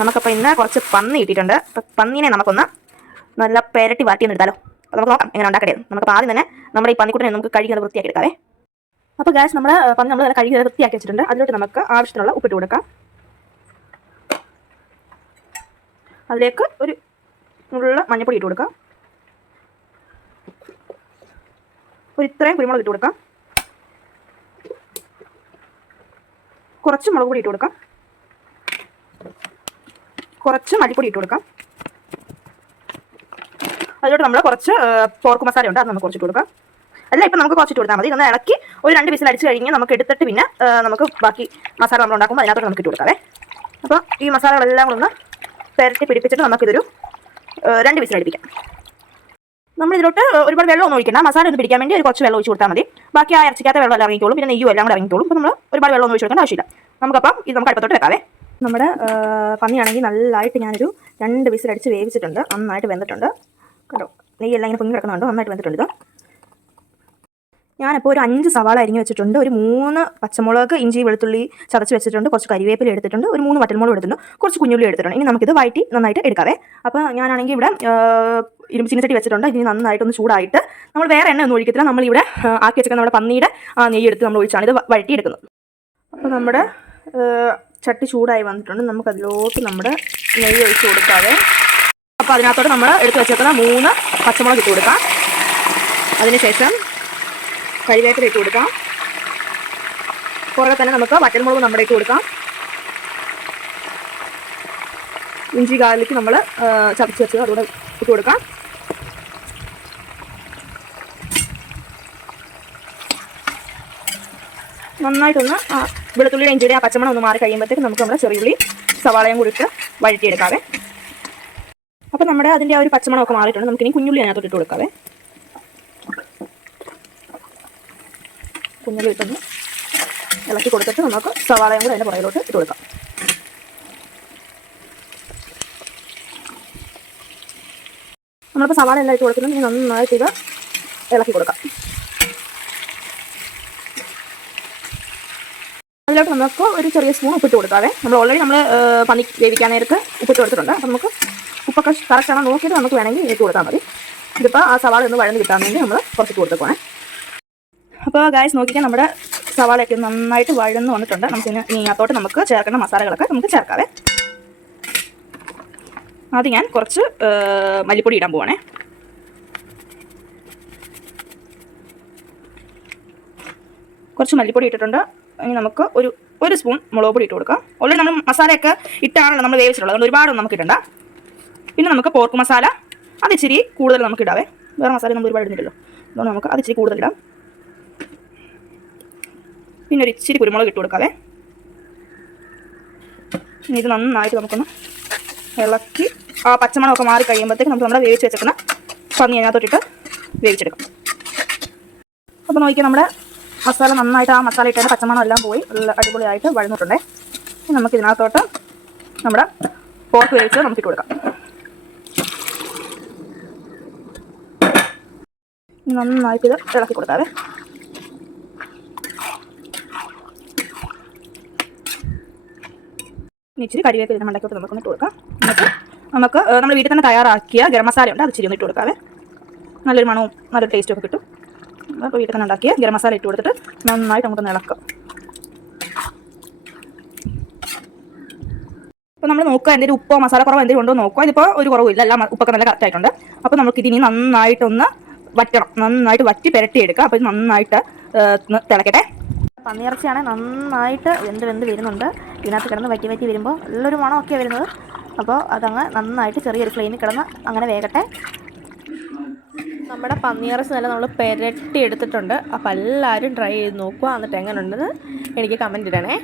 നമുക്കപ്പോൾ ഇന്ന് കുറച്ച് പന്നി കിട്ടിയിട്ടുണ്ട്. അപ്പോൾ പന്നീനെ നമുക്കൊന്ന് നല്ല പെരട്ടി വാട്ടിയൊന്ന് എടുത്താലോ. അപ്പോൾ നമുക്ക് നോക്കാം എങ്ങനെ ഉണ്ടാക്കേണ്ടത്. നമുക്ക് ആദ്യം തന്നെ നമ്മുടെ ഈ പന്നിക്കുട്ടനെ നമുക്ക് കഴുകി അത് വൃത്തിയാക്കി എടുക്കാവേ. അപ്പോൾ ഗ്യാസ് നമ്മുടെ പന്നി നമ്മൾ കഴുകി വൃത്തിയാക്കി വെച്ചിട്ടുണ്ട്. അതിലോട്ട് നമുക്ക് ആവശ്യത്തിനുള്ള ഉപ്പിട്ട് കൊടുക്കാം. അതിലേക്ക് ഒരു നുള്ള മഞ്ഞൾപ്പൊടി ഇട്ട് കൊടുക്കാം. ഒരു ഇത്രയും കുരുമുളക് ഇട്ട് കൊടുക്കാം. കുറച്ച് മുളക് പൊടി ഇട്ട് കൊടുക്കാം. കുറച്ച് മല്ലിപ്പൊടി ഇട്ട് കൊടുക്കാം. അതിലോട്ട് നമ്മൾ കുറച്ച് പോർക്ക് മസാല ഉണ്ട്, അത് നമുക്ക് കുറച്ചിട്ട് കൊടുക്കാം. അല്ല ഇപ്പം നമുക്ക് കുറച്ചിട്ട് കൊടുത്താൽ മതി. ഇതൊന്ന് ഇളക്കി ഒരു 2 വിസിൽ അടിച്ച് കഴിഞ്ഞ് നമുക്ക് എടുത്തിട്ട് പിന്നെ നമുക്ക് ബാക്കി മസാല നമ്മൾ ഉണ്ടാക്കുമ്പോൾ അതിനകത്തോട്ട് നമുക്ക് ഇട്ട് കൊടുക്കാവേ. അപ്പോൾ ഈ മസാലകളെല്ലാം കൂടെ ഒന്ന് പെരട്ടി പിടിപ്പിച്ചിട്ട് നമുക്കിതൊരു 2 വിസിൽ അടിപ്പിക്കാം. നമ്മളിതിലോട്ട് ഒരുപാട് വെള്ളം ഒന്നും ഒഴിക്കണം. മസാല ഒന്ന് പിടിക്കാൻ വേണ്ടി ഒരു കുറച്ച് വെള്ളം ഒഴിച്ച് കൊടുത്താൽ മതി. ബാക്കി ആ ഇറച്ചിക്കകത്ത് വെള്ളം എല്ലാം ഇറങ്ങിക്കോളും, പിന്നെ നെയ്യും എല്ലാം കൂടെ ഇറങ്ങിക്കോളും. അപ്പോൾ നമ്മൾ ഒരുപാട് വെള്ളം ഒന്നും ഒഴിച്ച് കൊടുക്കേണ്ട ആവശ്യമില്ല. നമുക്കപ്പം ഇത് നമുക്ക് അടുപ്പത്തോട്ട് വെക്കാവേ. നമ്മുടെ പന്നിയാണെങ്കിൽ നല്ലതായിട്ട് ഞാനൊരു 2 വിസിൽ അടിച്ച് വേവിച്ചിട്ടുണ്ട്. നന്നായിട്ട് വെന്തിട്ടുണ്ട് കേട്ടോ. നെയ്യെല്ലാം ഇങ്ങനെ പൊങ്ങി കിടക്കുന്നുണ്ട്, നന്നായിട്ട് വെന്തിട്ടുണ്ട്. ഇത് ഞാനിപ്പോൾ ഒരു 5 സവാള അരിഞ്ഞ് വെച്ചിട്ടുണ്ട്. ഒരു 3 പച്ചമുളക്, ഇഞ്ചി വെളുത്തുള്ളി ചതച്ച് വെച്ചിട്ടുണ്ട്. കുറച്ച് കരിവേപ്പില എടുത്തിട്ടുണ്ട്. ഒരു 3 വറ്റൽമുളക് എടുത്തിട്ടുണ്ട്. കുറച്ച് കുഞ്ഞുള്ളി എടുത്തിട്ടുണ്ട്. ഇനി നമുക്കിത് വഴറ്റി നന്നായിട്ട് എടുക്കാവേ. അപ്പോൾ ഞാനാണെങ്കിൽ ഇവിടെ ഇരുമ്പ് ചീനച്ചട്ടി വെച്ചിട്ടുണ്ട്. ഇനി നന്നായിട്ടൊന്ന് ചൂടായിട്ട് നമ്മൾ വേറെ എണ്ണ ഒന്നും ഒഴിക്കത്തില്ല. നമ്മളിവിടെ ആക്കി വെച്ചിരിക്കുന്ന നമ്മുടെ പന്നിയുടെ നെയ്യ് എടുത്ത് നമ്മൾ ഒഴിച്ചാണ് ഇത് വഴറ്റി എടുക്കുന്നത്. അപ്പോൾ നമ്മുടെ ചട്ടി ചൂടായി വന്നിട്ടുണ്ട്. നമുക്കതിലോട്ട് നമ്മുടെ നെയ്യ് ഒഴിച്ച് കൊടുക്കാവേ. അപ്പോൾ അതിനകത്തോട്ട് നമ്മൾ എടുത്ത് വെച്ചേക്കുന്ന 3 പച്ചമുളക് ഇട്ട് കൊടുക്കാം. അതിനുശേഷം കരിവേപ്പില ഇട്ട് കൊടുക്കാം. പുറകെ തന്നെ നമുക്ക് വറ്റൽമുളക് നമ്മുടെ ഇട്ട് കൊടുക്കാം. ഇഞ്ചി ഗാർലിക്ക് നമ്മൾ ചതച്ച് വെച്ചത് അതുകൂടെ ഇട്ട് കൊടുക്കാം. നന്നായിട്ടൊന്ന് വെളുത്തുള്ളിയുടെ ഇഞ്ചിയുടെ ആ പച്ചമണം ഒന്ന് മാറി കഴിയുമ്പോഴത്തേക്ക് നമുക്ക് നമ്മുടെ ചെറിയുള്ളി സവാളയും കൂടി ഇട്ട് വഴറ്റിയെടുക്കാവേ. അപ്പോൾ നമ്മുടെ അതിൻ്റെ ആ ഒരു പച്ചമണമൊക്കെ മാറിയിട്ടുണ്ട്. നമുക്കിനി കുഞ്ഞുള്ളി അതിനകത്തോട്ട് ഇട്ട് കൊടുക്കാവേ. കുഞ്ഞുള്ളി ഇട്ടൊന്ന് ഇളക്കി കൊടുത്തിട്ട് നമുക്ക് സവാളയും കൂടെ അതിൻ്റെ പുറകിലോട്ട് ഇട്ട് കൊടുക്കാം. നമ്മളിപ്പോൾ സവാള എല്ലാം ഇട്ട് കൊടുക്കുന്നത് ഇനി നന്നായിട്ട് ഇത് ഇളക്കി കൊടുക്കാം. അതിലോട്ട് നമുക്ക് ഒരു ചെറിയ സ്പൂൺ ഉപ്പിട്ട് കൊടുക്കാവേ. നമ്മൾ ഓൾറെഡി പന്നി വേവിക്കാൻ നേരത്ത് ഉപ്പിട്ട് കൊടുത്തിട്ടുണ്ട്. അപ്പോൾ നമുക്ക് ഉപ്പൊക്കെ കറക്റ്റാണോ നോക്കിയിട്ട് നമുക്ക് വേണമെങ്കിൽ ഇട്ട് കൊടുത്താൽ മതി. ഇതിപ്പോൾ ആ സവാള ഒന്ന് വഴന്ന് കിട്ടാൻ വേണ്ടി നമ്മൾ കുറച്ചിട്ട് കൊടുത്തേക്കുവാണേ. അപ്പോൾ ഗായ്സ് നോക്കിക്കാൻ നമ്മുടെ സവാളയൊക്കെ നന്നായിട്ട് വഴന്ന് വന്നിട്ടുണ്ട്. നമുക്കിനി ഇതിനകത്തോട്ട് നമുക്ക് ചേർക്കേണ്ട മസാലകളൊക്കെ നമുക്ക് ചേർക്കാവേ. ആദ്യം ഞാൻ കുറച്ച് മല്ലിപ്പൊടി ഇടാൻ പോവാണേ. കുറച്ച് മല്ലിപ്പൊടി ഇട്ടിട്ടുണ്ട്. ഇനി നമുക്ക് ഒരു സ്പൂൺ മുളക് പൊടി ഇട്ട് കൊടുക്കാം. ഓൾറെഡി നമ്മൾ മസാലയൊക്കെ ഇട്ടാണല്ലോ നമ്മൾ വേവിച്ചിട്ടുള്ളത്, അതുകൊണ്ട് ഒരുപാടൊന്നും നമുക്ക് ഇടണ്ട. പിന്നെ നമുക്ക് പോർക്ക് മസാല അത് ഇച്ചിരി കൂടുതൽ നമുക്ക് ഇടാവേ. വേറെ മസാല നമ്മൾ ഒരുപാട് ഇടുന്നില്ലല്ലോ, അതുകൊണ്ട് നമുക്ക് അത് ഇച്ചിരി കൂടുതൽ ഇടാം. പിന്നെ ഒരു ഇച്ചിരി കുരുമുളക് ഇട്ട് കൊടുക്കാവേ. ഇത് നന്നായിട്ട് നമുക്കൊന്ന് ഇളക്കി ആ പച്ചമണമൊക്കെ മാറി കഴിയുമ്പോഴത്തേക്ക് നമുക്ക് നമ്മുടെ വേവിച്ച് വെച്ചേക്കുന്ന പന്നി അതിനകത്തോട്ടിട്ട് വേവിച്ചെടുക്കാം. അപ്പോൾ നോക്കിയാൽ നമ്മുടെ മസാല നന്നായിട്ട് ആ മസാല ഇട്ടതിൻ്റെ പച്ചമണം എല്ലാം പോയി നല്ല അടിപൊളിയായിട്ട് വഴന്നിട്ടുണ്ടേ. നമുക്ക് ഇതിനകത്തോട്ട് നമ്മുടെ പോർക്ക് വേവിച്ച് നമുക്കിട്ട് കൊടുക്കാം. നന്നായിട്ട് ഇത് ഇളക്കി കൊടുക്കാവേ. ഇച്ചിരി കരിവേപ്പില മണ്ടയ്ക്കോട്ട് നമുക്കൊന്ന് ഇട്ട് കൊടുക്കാം. എന്നിട്ട് നമുക്ക് നമ്മൾ വീട്ടിൽ തന്നെ തയ്യാറാക്കിയ ഗരം മസാല ഉണ്ട്, അത് ഇച്ചിരി ഒന്ന് ഇട്ട് കൊടുക്കാവേ. നല്ലൊരു മണവും നല്ലൊരു ടേസ്റ്റും ഒക്കെ കിട്ടും. അപ്പോൾ വീട്ടിൽ തന്നെ ഉണ്ടാക്കിയ ഗരം മസാല ഇട്ട് കൊടുത്തിട്ട് നന്നായിട്ട് നമുക്കൊന്ന് ഇളക്കാം. അപ്പോൾ നമ്മൾ നോക്കുക എന്തെങ്കിലും ഉപ്പോ മസാല കുറവോ എന്തെങ്കിലും ഉണ്ടോ നോക്കുക. ഇതിപ്പോൾ ഒരു കുറവില്ല, എല്ലാം ഉപ്പൊക്കെ നല്ല കറക്റ്റ് ആയിട്ടുണ്ട്. അപ്പോൾ നമുക്കിതിനി നന്നായിട്ടൊന്ന് വറ്റണം, നന്നായിട്ട് വറ്റി പുരട്ടിയെടുക്കുക. അപ്പോൾ ഇത് നന്നായിട്ട് തിളക്കട്ടെ. പന്നിയിറച്ചിയാണെങ്കിൽ നന്നായിട്ട് വെന്ത് വരുന്നുണ്ട്. ഇതിനകത്ത് കിടന്ന് വറ്റി വരുമ്പോൾ നല്ലൊരു മണമൊക്കെ വരുന്നത്. അപ്പോൾ അതങ്ങ് നന്നായിട്ട് ചെറിയൊരു ഫ്ലെയിമിൽ കിടന്ന് അങ്ങനെ വേകട്ടെ. നമ്മുടെ പന്നിയിറച്ചി നല്ല നമ്മൾ പുരട്ടി എടുത്തിട്ടുണ്ട്. അപ്പോൾ എല്ലാവരും ട്രൈ ചെയ്ത് നോക്കുക. എന്നിട്ട് എങ്ങനെ ഉണ്ടെന്ന് എനിക്ക് കമൻറ്റ് ഇടണേ.